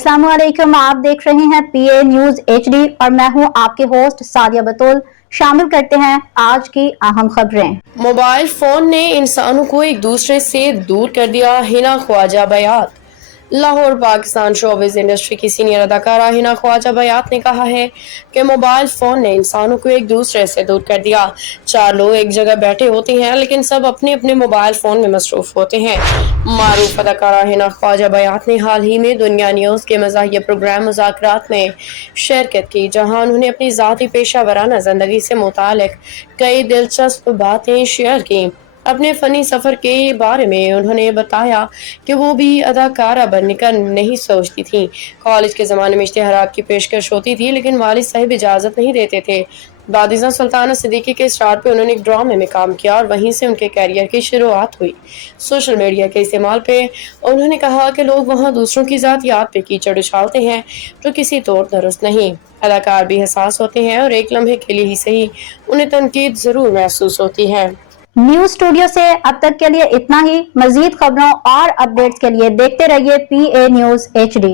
अस्सलाम वालेकुम, आप देख रहे हैं PA न्यूज HD और मैं हूं आपके होस्ट सादिया बतूल। शामिल करते हैं आज की अहम खबरें। मोबाइल फोन ने इंसानों को एक दूसरे से दूर कर दिया, हिना ख्वाजा बयात। लाहौर पाकिस्तान शोबिज़ इंडस्ट्री की सीनियर अदाकारा हिना ख्वाजा बयात ने कहा है कि मोबाइल फोन ने इंसानों को एक दूसरे से दूर कर दिया। चार लोग एक जगह बैठे होते हैं लेकिन सब अपने अपने मोबाइल फोन में मसरूफ होते हैं। मारूफ अदाकारा हिना ख्वाजा बयात ने हाल ही में दुनिया न्यूज़ के मज़ाहिया प्रोग्राम मुज़ाकरात में शिरकत की, जहां उन्होंने अपनी ज़ाती पेशा वराना ज़िंदगी से मुतालिक कई दिलचस्प बातें शेयर की। अपने फ़नी सफ़र के बारे में उन्होंने बताया कि वो भी अदाकारा बनने का नहीं सोचती थीं। कॉलेज के ज़माने में इश्तिहारात की पेशकश होती थी लेकिन वालिद साहब इजाज़त नहीं देते थे। बादिज़ा सुल्ताना सिद्दीकी के स्टार पे उन्होंने एक ड्रामे में काम किया और वहीं से उनके कैरियर की शुरुआत हुई। सोशल मीडिया के इस्तेमाल पे उन्होंने कहा कि लोग वहाँ दूसरों की ज़ातियात पे कीचड़ उछालते हैं जो किसी तौर दुरुस्त नहीं। अदाकार भी हसास होते हैं और एक लम्हे के लिए ही सही उन्हें तनकीद ज़रूर महसूस होती है। न्यूज स्टूडियो से अब तक के लिए इतना ही। मजीद खबरों और अपडेट्स के लिए देखते रहिए PA न्यूज HD।